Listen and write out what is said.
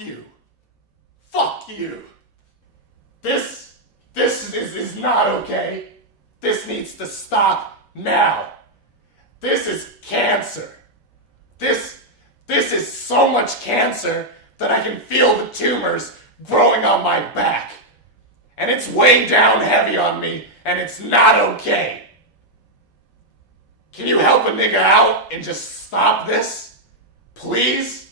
you. Fuck you. This is not okay. This needs to stop now. This is cancer. This is so much cancer that I can feel the tumors growing on my back. And it's way down heavy on me, and it's not okay. Can you help a nigga out and just stop this? Please?